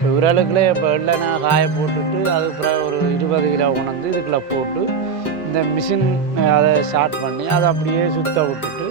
இப்போ விரலுக்குள்ளே இப்போ எண்ணெய் காய போட்டுட்டு அதுக்கு பிறகு ஒரு இருபது கிலோ உணர்ந்து இதுக்குள்ளே போட்டு இந்த மிஷின் அதை ஸ்டார்ட் பண்ணி அதை அப்படியே சுத்த விட்டுட்டு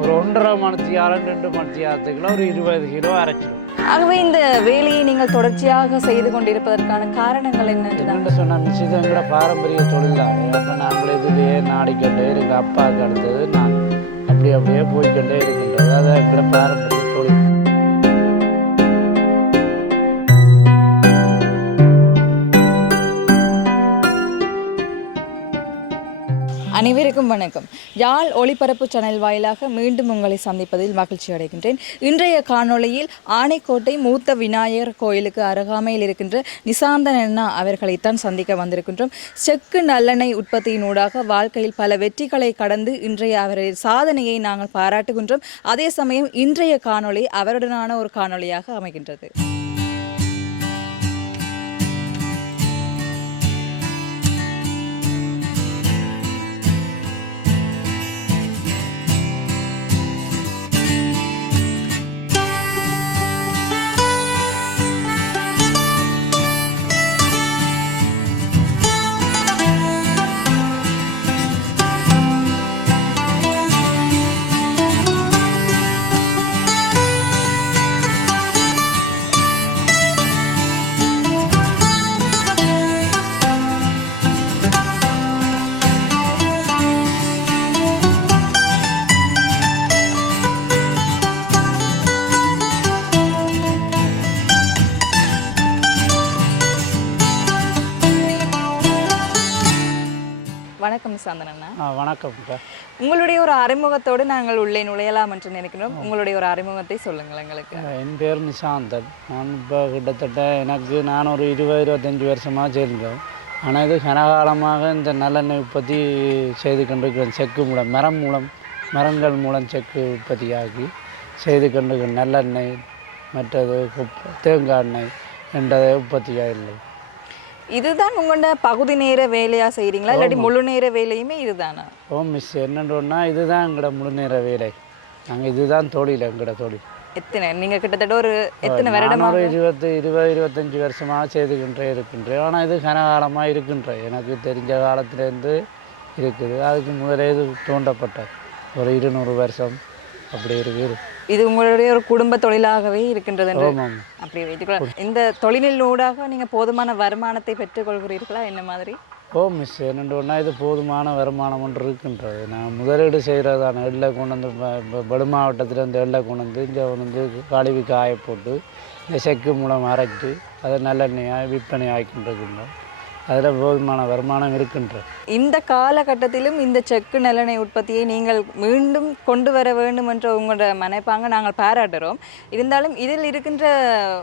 ஒரு ஒன்றரை மணித்தியாரம் ரெண்டு மணித்தியாரத்துக்குள்ள ஒரு இருபது கிலோ அரைச்சிடும். ஆகவே இந்த வேலையை நீங்கள் தொடர்ச்சியாக செய்து கொண்டிருப்பதற்கான காரணங்கள் என்னன்னு சொன்னால் மிஷின் எங்களோட பாரம்பரிய தொழிலாளி. அப்போ நாங்கள் இதுலேயே நாடிக்கொண்டே இருக்கு. அப்பாவுக்கு அடுத்தது நான் அப்படி அப்படியே போய்க்கொண்டே இருக்கின்றது. அது எங்களோட பாரம்பரிய அனைவருக்கும் வணக்கம். யாழ் ஒளிபரப்பு சேனல் வாயிலாக மீண்டும் உங்களை சந்திப்பதில் மகிழ்ச்சி அடைகின்றேன். இன்றைய காணொளியில் ஆனைக்கோட்டை மூத்த விநாயகர் கோயிலுக்கு அருகாமையில் இருக்கின்ற நிசாந்தன் அண்ணா அவர்களைத்தான் சந்திக்க வந்திருக்கின்றோம். செக்கு நல்லெண்ணெய் உற்பத்தியினூடாக வாழ்க்கையில் பல வெற்றிகளை கடந்து இன்றைய அவரது சாதனையை நாங்கள் பாராட்டுகின்றோம். அதே சமயம் இன்றைய காணொளி அவருடனான ஒரு காணொளியாக அமைகின்றது. வணக்கம் நிசாந்தன் வணக்கம்க்கா உங்களுடைய ஒரு அறிமுகத்தோடு நாங்கள் உள்ளே நுழையலாம் என்று நினைக்கிறோம். உங்களுடைய ஒரு அறிமுகத்தை சொல்லுங்கள் எங்களுக்கு. என் பேர் நிஷாந்தன். நான் இப்போ கிட்டத்தட்ட எனக்கு நான் ஒரு இருபது இருபத்தஞ்சி வருஷமாக சேர்ந்தேன் ஆனால் இது கனகாலமாக இந்த நல்லெண்ணெய் உற்பத்தி செய்து கொண்டிருக்கிறேன் செக்கு மூலம் மரம் மூலம் மரங்கள் மூலம் செக்கு உற்பத்தியாகி செய்து கொண்டிருக்கிறேன் நல்லெண்ணெய் மற்றது தேங்காய் எண்ணெய் என்றதை உற்பத்தியாக இல்லை இதுதான் உங்களோட பகுதி நேர வேலையா செய்றீங்களா? இல்லாட்டி முழு நேர வேலையுமே இதுதானா? ஓ மிஸ் என்னன்றோன்னா இதுதான் எங்களோட முழு நேர வேலை. நாங்கள் இதுதான் தொழில் எங்களோட தொழில் எத்தனை நீங்க கிட்டத்தட்ட ஒரு எத்தனை நான் வருடமா ஒரு இருபத்து இருபது இருபத்தஞ்சி வருஷமாக செய்துக்கின்றே இருக்கின்றேன் ஆனால் இது கனகாலமாக இருக்கின்றேன் எனக்கு தெரிஞ்ச காலத்துலேருந்து இருக்குது. அதுக்கு முதலே இது தூண்டப்பட்டது ஒரு இருநூறு வருஷம் அப்படி இருக்குது இது உங்களுடைய ஒரு குடும்ப தொழிலாகவே இருக்கின்றது அப்படி வைத்துக்கொள்ள இந்த தொழிலினூடாக நீங்க போதுமான வருமானத்தை பெற்றுக்கொள்கிறீர்களா? என்ன மாதிரி? ஓ மிஸ் என்னென்னா இது போதுமான வருமானம் ஒன்று இருக்கின்றது. நான் முதலீடு செய்கிறதான எள்ளை கொண்டு வந்து ப- ப- வடு மாவட்டத்தில் இந்த எள்ளை கொண்டு வந்து இங்கே வந்து கழுவி காய போட்டு இந்த செக்கு மூலம் அரைச்சு அதை நல்லெண்ணெயாக விற்பனை ஆக்கின்றிருக்கின்றோம் அதில் போதுமான வருமானம் இருக்கின்றது. இந்த காலகட்டத்திலும் இந்த செக்கு நல்லெண்ணெய் உற்பத்தியை நீங்கள் மீண்டும் கொண்டு வர வேண்டும் என்ற உங்களோட மனைப்பாங்க நாங்கள் பாராட்டுறோம். இருந்தாலும் இதில் இருக்கின்ற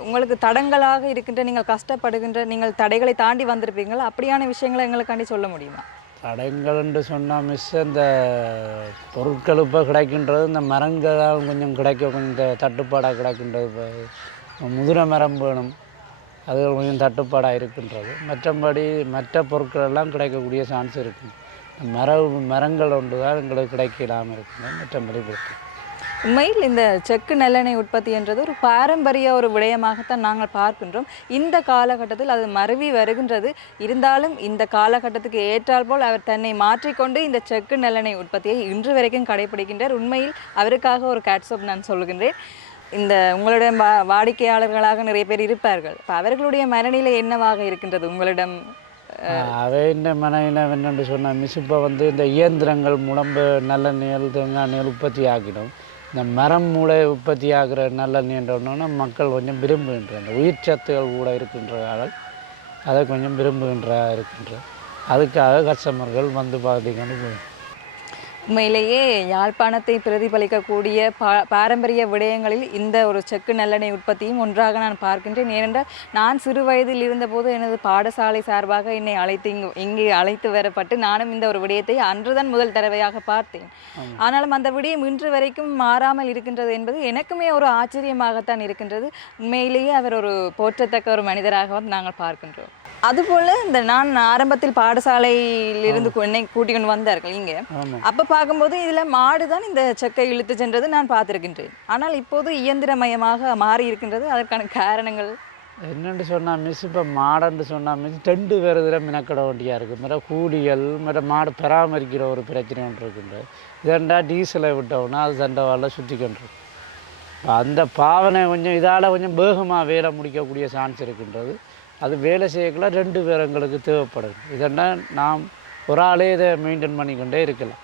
உங்களுக்கு தடங்களாக இருக்கின்ற நீங்கள் கஷ்டப்படுகின்ற நீங்கள் தடைகளை தாண்டி வந்திருப்பீங்களா அப்படியான விஷயங்களை எங்களுக்காண்டி சொல்ல முடியுமா? தடங்கள் என்று சொன்னால் மிஸ் இந்த பொருட்கள் இப்போ கிடைக்கின்றது இந்த மரங்களால் கொஞ்சம் கிடைக்க கொஞ்சம் இந்த தட்டுப்பாடாக கிடைக்கின்றது. இப்போ முதிர மரம் வேணும். அது கொஞ்சம் தட்டுப்பாடாக இருக்கின்றது. மற்றபடி மற்ற பொருட்கள் எல்லாம் கிடைக்கக்கூடிய சான்ஸ் இருக்குது மர மரங்கள் ஒன்று தான் எங்களுக்கு கிடைக்கலாமல் இருக்குது மற்றபடி இருக்குது உண்மையில் இந்த செக்கு நல்லெண்ணெய் உற்பத்தி என்றது ஒரு பாரம்பரிய ஒரு விடயமாகத்தான் நாங்கள் பார்க்கின்றோம். இந்த காலகட்டத்தில் அது மருவி வருகின்றது. இருந்தாலும் இந்த காலகட்டத்துக்கு ஏற்றால் போல் அவர் தன்னை மாற்றிக்கொண்டு இந்த செக்கு நல்லெண்ணெய் உற்பத்தியை இன்று வரைக்கும் கடைபிடிக்கின்றார். உண்மையில் அவருக்காக ஒரு கேட்ஸ்அப் நான் சொல்கின்றேன். இந்த உங்களுடைய வா வாடிக்கையாளர்களாக நிறைய பேர் இருப்பார்கள். இப்போ அவர்களுடைய மனநிலை என்னவாக இருக்கின்றது உங்களிடம்? அவை இந்த மனையில் என்னென்று சொன்னால் மிஸ் இப்போ வந்து இந்த இயந்திரங்கள் முடம்பு நல்ல நெல் தேங்காய் நெல் உற்பத்தி ஆகிடும். இந்த மரம் மூளை உற்பத்தி ஆகிற நல்ல நீண்டோன்னா மக்கள் கொஞ்சம் விரும்புகின்றன உயிர் சத்துகள் கூட இருக்கின்றார்கள் அதை கொஞ்சம் விரும்புகின்ற இருக்கின்ற அதுக்காக கஸ்டமர்கள் வந்து பார்த்துக்கொண்டு உண்மையிலேயே யாழ்ப்பாணத்தை பிரதிபலிக்கக்கூடிய பா பாரம்பரிய விடயங்களில் இந்த ஒரு செக்கு நல்லெண்ணெய் உற்பத்தியும் ஒன்றாக நான் பார்க்கின்றேன். ஏனென்றால் நான் சிறு வயதில் இருந்தபோது எனது பாடசாலை சார்பாக என்னை அழைத்து இங்கு இங்கே அழைத்து வரப்பட்டு நானும் இந்த ஒரு விடயத்தை அன்றுதான் முதல் தடவையாக பார்த்தேன். ஆனாலும் அந்த விடயம் இன்று வரைக்கும் மாறாமல் இருக்கின்றது என்பது எனக்குமே ஒரு ஆச்சரியமாகத்தான் இருக்கின்றது. உண்மையிலேயே அவர் ஒரு போற்றத்தக்க ஒரு மனிதராகவும் நாங்கள் பார்க்கின்றோம். அதுபோல இந்த நான் ஆரம்பத்தில் பாடசாலையில் இருந்து என்னை கூட்டிக் கொண்டு வந்தார்கள் இங்கே. அப்ப பார்க்கும்போது இதில் மாடு தான் இந்த செக்கை இழுத்து சென்றது நான் பார்த்துருக்கின்றேன். ஆனால் இப்போது இயந்திரமயமாக மாறி இருக்கின்றது அதற்கான காரணங்கள்? என்னென்று சொன்னால் மிஸ் இப்போ மாடன்னு சொன்னால் மிஸ் டெண்டு வேறு இதில் மினக்கிட வேண்டியாக இருக்குது மற்ற கூலிகள் மற்ற மாடு பராமரிக்கிற ஒரு பிரச்சனை ஒன்று இருக்குண்டு. இதெண்டா டீசலை விட்டோம்னா அது தண்டவாளில் சுற்றிக்கிட்டு இருக்கு. அந்த பாவனை கொஞ்சம் இதால் கொஞ்சம் வேகமாக வேலை முடிக்கக்கூடிய சான்ஸ் இருக்கின்றது. அது வேலை செய்யக்குள்ள ரெண்டு பேர் எங்களுக்கு தேவைப்படுது. இதெல்லாம் நாம் ஒரு ஆளே இதை மெயின்டைன் பண்ணிக்கொண்டே இருக்கலாம்.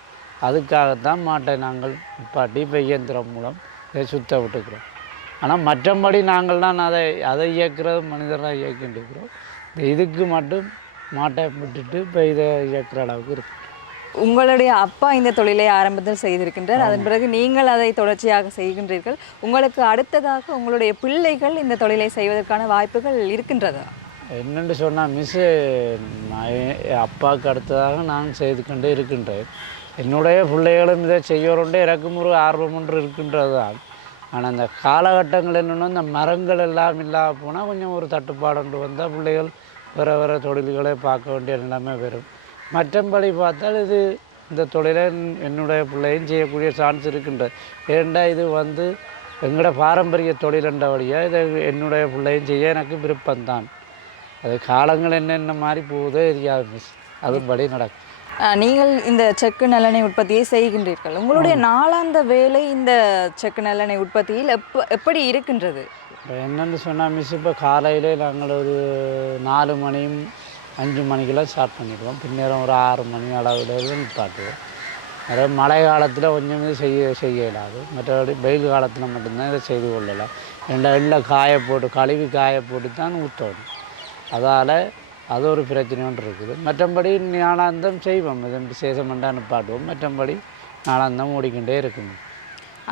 அதுக்காகத்தான் மாட்டை நாங்கள் நிப்பாட்டி இப்போ இயந்திரம் மூலம் இதை சுத்த விட்டுக்கிறோம். ஆனால் மற்றபடி நாங்கள் தான் அதை அதை இயக்குறது மனிதராக இந்த இதுக்கு மட்டும் மாட்டை விட்டுட்டு இப்போ இதை இயக்குற அளவுக்கு இருக்கு. உங்களுடைய அப்பா இந்த தொழிலை ஆரம்பத்தில் செய்திருக்கின்றார். அதன் பிறகு நீங்கள் அதை தொடர்ச்சியாக செய்கின்றீர்கள். உங்களுக்கு அடுத்ததாக உங்களுடைய பிள்ளைகள் இந்த தொழிலை செய்வதற்கான வாய்ப்புகள் இருக்கின்றதா? என்னென்று சொன்னால் மிஸ்ஸு அப்பாவுக்கு அடுத்ததாக நான் செய்து கொண்டே இருக்கின்றேன். என்னுடைய பிள்ளைகளும் இதை செய்யறோண்டு எனக்கும் ஒரு ஆர்வம் ஒன்று இருக்கின்றது தான் ஆனால் அந்த காலகட்டங்கள் என்னென்னா இந்த மரங்கள் எல்லாம் இல்லாமல் போனால் கொஞ்சம் ஒரு தட்டுப்பாடுன்று வந்தால் பிள்ளைகள் வேறு வேறு தொழில்களை பார்க்க வேண்டிய நிலைமை வரும். மற்றபடி பார்த்தால் இது இந்த தொழிலை என்னுடைய பிள்ளையும் செய்யக்கூடிய சான்ஸ் இருக்கின்றது ஏண்டா இது வந்து எங்களோட பாரம்பரிய தொழிலண்ட வழியாக இதை என்னுடைய பிள்ளையும் செய்ய எனக்கு விருப்பம்தான். அது காலங்கள் என்னென்ன மாதிரி போகுதோ தெரியாது மிஸ் அதுபடி நடக்கும். நீங்கள் இந்த செக்கு நல்லெண்ணெய் உற்பத்தியை செய்கின்றீர்கள். உங்களுடைய நாளாந்த வேலை இந்த செக்கு நல்லெண்ணெய் உற்பத்தியில் எப்ப எப்படி இருக்கின்றது? இப்போ என்னென்னு சொன்னால் மிஸ் இப்போ காலையிலே நாங்கள் ஒரு நாலு மணியும் அஞ்சு மணிக்கெல்லாம் ஸ்டார்ட் பண்ணிடுவோம். பின்னேரம் ஒரு ஆறு மணி அளவில் நிப்பாட்டுவோம். அதாவது மழை காலத்தில் கொஞ்சம் இது செய்ய செய்ய இயலாது மற்றபடி வெயில் காலத்தில் மட்டும்தான் இதை செய்து கொள்ளலாம். ரெண்டு எல்லாம் காய போட்டு கழுவி காய போட்டு தான் ஊற்றணும் அதால் அது ஒரு பிரச்சனை ஒன்று இருக்குது. மற்றபடி நாளாந்தம் செய்வோம். இது விசேஷமெண்டா நிப்பாட்டுவோம் மற்றபடி நாளாந்தம் ஓடிக்கிட்டே இருக்கும்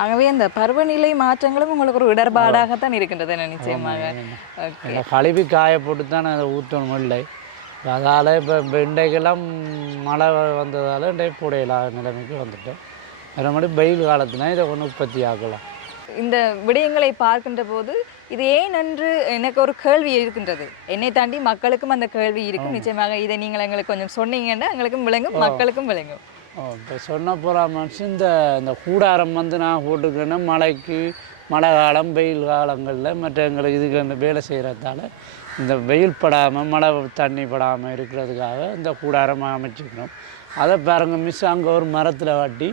ஆகவே அந்த பருவநிலை மாற்றங்களும் உங்களுக்கு ஒரு இடர்பாடாகத்தான் இருக்கின்றது நிச்சயமாக. கழுவி காய போட்டு தான் அதை ஊற்றணும் இல்லை. அதால் இப்போ இப்போ இன்றைக்கெல்லாம் மழை வந்ததால் இன்றைக்கு புடையிலாத நிலைமைக்கு வந்துட்டேன் மறுபடி வெயில் காலத்துனா இதை ஒன்று உற்பத்தி ஆக்கலாம். இந்த விடயங்களை பார்க்கின்ற போது இது ஏன் என்று எனக்கு ஒரு கேள்வி இருக்கின்றது என்னை தாண்டி மக்களுக்கும் அந்த கேள்வி இருக்கும். நிச்சயமாக இதை நீங்கள் எங்களுக்கு கொஞ்சம் சொன்னீங்கன்னா எங்களுக்கும் விளங்கும் மக்களுக்கும் விளங்கும். இப்போ சொன்ன போகிற மனுஷன் இந்த இந்த கூடாரம் வந்து நான் போட்டுக்கேன்னா மழைக்கு மழை காலம் வெயில் காலங்களில் மற்ற எங்களுக்கு இதுக்கு அந்த வேலை செய்கிறதால இந்த வெயில் படாமல் மழை தண்ணி படாமல் இருக்கிறதுக்காக இந்த கூடாரம் அமைச்சிக்கணும் அதை பாருங்க மிஸ் அங்கே ஒரு மரத்தில் கட்டி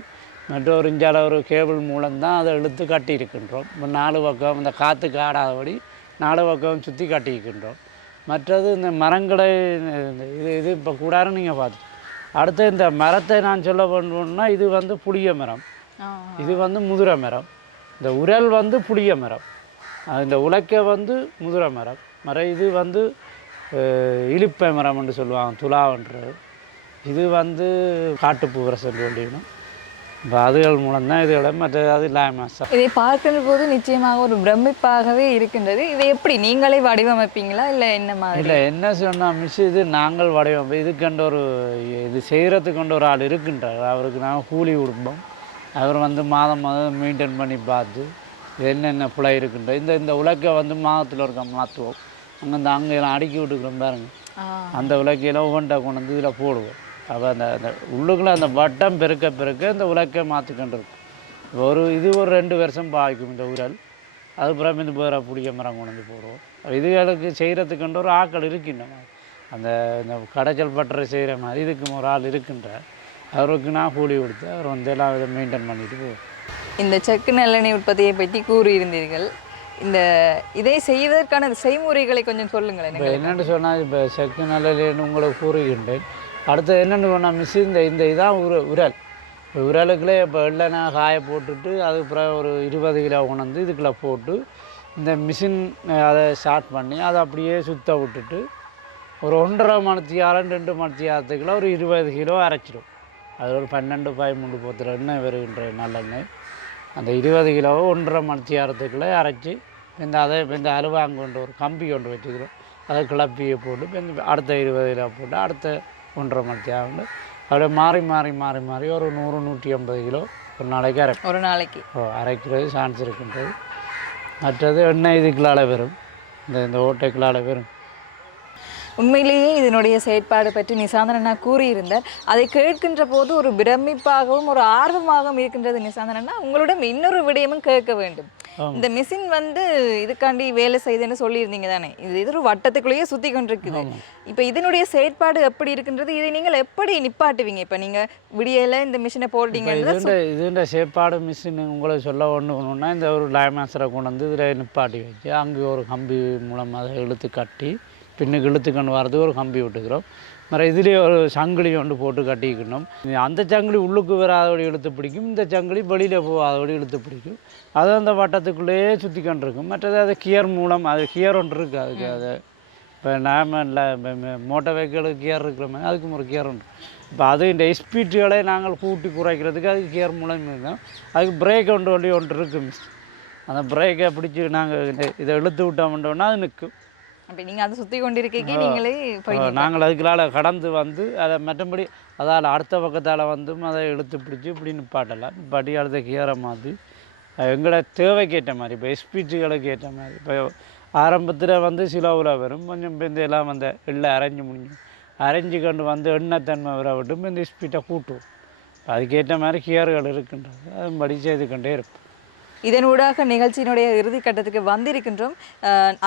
மற்றொரு இஞ்சால ஒரு கேபிள் மூலம் தான் அதை இழுத்து கட்டி இருக்கின்றோம் இப்போ நாலு பக்கம் இந்த காற்றுக்கு ஆடாதபடி நாலு பக்கம் சுற்றி கட்டியிருக்கின்றோம். மற்றது இந்த மரங்களை இந்த இது இது இப்போ கூடாரம் நீங்கள் பார்த்து அடுத்து இந்த மரத்தை நான் சொல்ல பண்ணணும்னா இது வந்து புளிய மரம். இது வந்து முதுர மரம். இந்த உரல் வந்து புளிய மரம். இந்த உலக்கை வந்து முதுர மரம். மரம் இது வந்து அஹ், இலுப்பை மரம்னு சொல்லுவாங்க துலாவன்றது இது வந்து காட்டுப்பூவரை சொல்ல வேண்டியணும் இப்போ அதுகள் மூலம்தான் இதுகளை மற்ற அது இல்லாமல் இதை பார்க்கின்ற போது நிச்சயமாக ஒரு பிரமிப்பாகவே இருக்கின்றது. இதை எப்படி நீங்களே வடிவமைப்பீங்களா? இல்லை என்ன மாதிரி? இல்லை என்ன சொன்னால் மிஸ் இது நாங்கள் வடிவமைப்பு இதுக்கண்டு ஒரு இது செய்கிறதுக்கு ஒரு ஆள் இருக்கின்றார். அவருக்கு நாங்கள் கூலி கொடுப்போம் அவர் வந்து மாதம் மாதம் மெயின்டைன் பண்ணி பார்த்து என்னென்ன பிழை இருக்குன்ற இந்த இந்த உலக்கை வந்து மாதத்தில் இருக்க மாற்றுவோம். அங்கே இந்த அங்கெல்லாம் அடுக்கி விட்டுக்கிறோம் பாருங்க. ஆ, அந்த உலக்கையெல்லாம் ஒவ்வொன்றை கொண்டு வந்து இதில் போடுவோம். அப்போ அந்த அந்த உள்ளுக்குள்ளே அந்த வட்டம் பெருக்க பெருக்க இந்த உலக்கை மாற்றிக்கொண்டு இருக்கும் ஒரு இது ஒரு ரெண்டு வருஷம் பாய்க்கும் இந்த உரல். அதுக்கப்புறம் இந்த வேற புளிய மரம் கொண்டு வந்து போடுவோம். இதுகளுக்கு செய்கிறதுக்குன்ற ஒரு ஆட்கள் இருக்கின்றன அந்த இந்த கடைச்சல் பட்டறை செய்கிற மாதிரி இதுக்கு ஒரு ஆள் இருக்கின்ற. அவருக்கு நான் கூலி கொடுத்து அவர் வந்து எல்லாம் இதை மெயின்டைன் பண்ணிட்டு போவோம். இந்த செக்கு நல்லெண்ணெய் உற்பத்தியை பற்றி கூறியிருந்தீர்கள். இந்த இதை செய்வதற்கான செய்முறைகளை கொஞ்சம் சொல்லுங்களேன். இப்போ. என்னென்னு சொன்னால் இப்போ செக்கு நல்லலேன்னு உங்களுக்கு கூறுகின்றேன். அடுத்து என்னென்னு சொன்னால் மிஸ் இந்த இந்த இதான் உர உரல். உரலுக்குள்ளே இப்போ எள்ளெண்ணா காய போட்டுட்டு அதுக்கப்புறம் ஒரு இருபது கிலோ கொண்டு இதுக்குள்ளே போட்டு இந்த மிஷின் அதை ஸ்டார்ட் பண்ணி அதை அப்படியே சுத்த விட்டுட்டு ஒரு ஒன்றரை மணித்தியாலம் ரெண்டு மணித்தியாலத்துக்குள்ள ஒரு இருபது கிலோ அரைச்சிடும். அது ஒரு பன்னெண்டு பதிமூணு போத்துற எண்ணெய் வருகின்ற நல்லெண்ணெய். அந்த இருபது கிலோ ஒன்றரை மணித்தியாரத்துக்குள்ளே அரைச்சி இந்த அதை இந்த அலுவாங்க கொண்டு ஒரு கம்பி கொண்டு வச்சுக்கிறோம். அதை கிளப்பியை போட்டு அடுத்த இருபது கிலோ போட்டு அடுத்த ஒன்றரை மணித்தியாரம் அப்படியே மாறி மாறி மாறி மாறி ஒரு நூறு நூற்றி ஐம்பது கிலோ ஒரு நாளைக்கு அரைப்போம் ஒரு நாளைக்கு. ஓ அரைக்கிறது சான்ஸ் இருக்கின்றது. மற்றது எண்ணெய் இதுக்குள்ளால் வரும். இந்த இந்த ஓட்டைக்குள்ளால் வரும். உண்மையிலேயே இதனுடைய செயற்பாடு பற்றி நிசாந்தன் அண்ணா கூறியிருந்தார். அதை கேட்கின்ற போது ஒரு பிரமிப்பாகவும் ஒரு ஆர்வமாகவும் இருக்கின்றது நிசாந்தன் அண்ணா. உங்களிடம் இன்னொரு விடயமும் கேட்க வேண்டும். இந்த மிஷின் வந்து இதுக்காண்டி வேலை செய்யுதுன்னு சொல்லியிருந்தீங்க தானே? இது இது ஒரு வட்டத்துக்குள்ளேயே சுத்தி கொண்டிருக்குது. இப்போ இதனுடைய செயற்பாடு எப்படி இருக்குன்றது? இதை நீங்கள் எப்படி நிப்பாட்டுவீங்க? இப்போ நீங்க விடியல இந்த மிஷினை இதுண்ட இதுண்ட சேப்பாடு மிஷின் உங்களுக்கு சொல்ல ஒன்று ஒன்றுனா இந்த ஒரு லைமாசரை கொண்டு வந்து இதில் நிப்பாட்டி வச்சு அங்கே ஒரு கம்பி மூலமாக அதை இழுத்து கட்டி பின்னுக்கு இழுத்து கொண்டு ஒரு கம்பி விட்டுக்கிறோம். மறு இதுலேயே ஒரு சங்கிலி ஒன்று போட்டு கட்டிக்கணும். அந்த சங்கிலி உள்ளுக்கு வராதோடு இழுத்து பிடிக்கும். இந்த சங்கிலி வெளியில் போகாதோடு இழுத்து பிடிக்கும். அது அந்த வட்டத்துக்குள்ளேயே சுற்றி கொண்டிருக்கும். மற்றது அது கியர் மூலம் அது கியர் ஒன்று இருக்குது அதுக்கு. அது இப்போ நாம இல்லை மோட்டார் வெஹிக்கிளுக்கு கியர் இருக்கிற மாதிரி அதுக்கும் ஒரு கியர் உண்டு இப்போ அது இந்த ஸ்பீட்டுகளை நாங்கள் கூட்டி குறைக்கிறதுக்கு அதுக்கு கியர் மூலம் இருக்கோம் அதுக்கு பிரேக் ஒன்று வழி ஒன்று இருக்கும் மிஸ் அந்த பிரேக்கை பிடிச்சி நாங்கள் இதை இழுத்து விட்டோம்ட்டோம்னா அது நிற்கும். அப்படி நீங்க அதை சுத்தி கொண்டிருக்கீங்க நீங்களே நாங்கள் அதுக்குள்ளால கடந்து வந்து அதை மற்றபடி அதால் அடுத்த பக்கத்தால் வந்து அதை இழுத்து பிடிச்சி இப்படி நிப்பாட்டலாம். நிப்பாட்டி அடுத்த கியரை மாற்றி எங்களோட தேவைக்கு ஏற்ற மாதிரி இப்போ ஸ்பீச்சுகளுக்கு ஏற்ற மாதிரி. இப்போ ஆரம்பத்தில் வந்து சிலவில் வரும் கொஞ்சம் இந்த எல்லாம் வந்து எல்லாம் அரைஞ்சு முடிஞ்சு அரைஞ்சு கொண்டு வந்து எண்ணெய்த்தன்மை வர விட்டு இந்த ஸ்பீட்டை கூட்டுவோம். அதுக்கேற்ற மாதிரி கியர்கள் இருக்கின்றது. அதுபடி செய்து கொண்டே இருப்போம். இதனூடாக நிகழ்ச்சியினுடைய இறுதி கட்டத்துக்கு வந்திருக்கின்றோம்.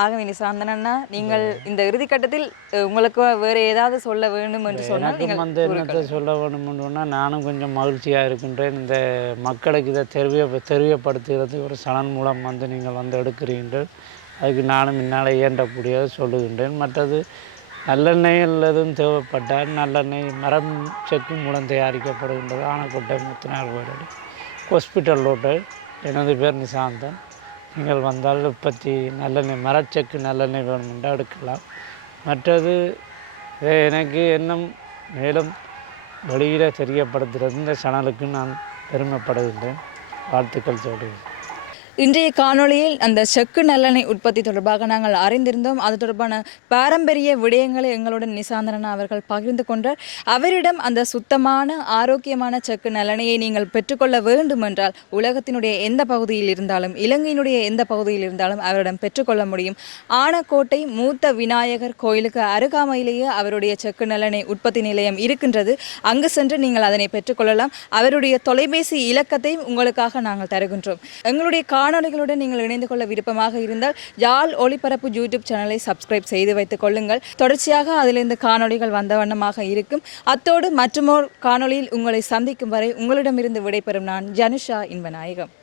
ஆகவே நிசாந்தனண்ணா நீங்கள் இந்த இறுதி கட்டத்தில் அஹ், உங்களுக்கு வேறு ஏதாவது சொல்ல வேண்டும் என்று சொன்னால் நீங்கள் வந்து என்னத்தை சொல்ல வேணும்னா நானும் கொஞ்சம் மகிழ்ச்சியாக இருக்கின்றேன். இந்த மக்களுக்கு இதை தெரிய தெரியப்படுத்துகிறது ஒரு சலன் மூலம் வந்து நீங்கள் வந்து எடுக்கிறீர்கள். அதுக்கு நானும் முன்னால் இயன்றக்கூடியதை சொல்லுகின்றேன். மற்றது நல்லெண்ணெய் எதுவும் தேவைப்பட்டால் நல்லெண்ணெய் மரம் செக்கு மூலம் தயாரிக்கப்படுகின்றது. ஆனக்கோட்டை முத்தினார் கோயில் ஹாஸ்பிட்டல் ரோட்டு எனது பேர் நிசாந்தன். நீங்கள் வந்தால் உற்பத்தி நல்லெண்ணெய் மரச்செக்கு நல்லெண்ணெய் வேணுமென்றால் எடுக்கலாம் மற்றது எனக்கு இன்னும் மேலும் வெளியில் தெரியப்படுத்துகிறது. இந்த சேனலுக்கு நான் பெருமைப்படுகின்றேன். வாழ்த்துக்கள் சொல்கிறேன் இன்றைய காணொளியில் அந்த செக்கு நல்லெண்ணெய் உற்பத்தி தொடர்பாக நாங்கள் அறிந்திருந்தோம். அது தொடர்பான பாரம்பரிய விடயங்களை எங்களுடன் நிசாந்தரனா அவர்கள் பகிர்ந்து கொண்டார். அவரிடம் அந்த சுத்தமான ஆரோக்கியமான செக்கு நல்லெண்ணெயை நீங்கள் பெற்றுக்கொள்ள வேண்டும் என்றால் உலகத்தினுடைய எந்த பகுதியில் இருந்தாலும் இலங்கையினுடைய எந்த பகுதியில் இருந்தாலும் அவரிடம் பெற்றுக்கொள்ள முடியும். ஆனக்கோட்டை மூத்த விநாயகர் கோயிலுக்கு அருகாமையிலேயே அவருடைய செக்கு நல்லெண்ணெய் உற்பத்தி நிலையம் இருக்கின்றது. அங்கு சென்று நீங்கள் அதனை பெற்றுக்கொள்ளலாம். அவருடைய தொலைபேசி இலக்கத்தையும் உங்களுக்காக நாங்கள் தருகின்றோம். எங்களுடைய காணொளிகளுடன் நீங்கள் இணைந்து கொள்ள விருப்பமாக இருந்தால் யாழ் ஒளிபரப்பு யூடியூப் சேனலை சப்ஸ்கிரைப் செய்து வைத்துக் கொள்ளுங்கள். தொடர்ச்சியாக அதிலிருந்து காணொளிகள் வந்த வண்ணமாக இருக்கும். அத்தோடு மற்றுமோர் காணொளியில் உங்களை சந்திக்கும் வரை உங்களிடமிருந்து விடைபெறும் நான் ஜனுஷா இன்பநாயகம்.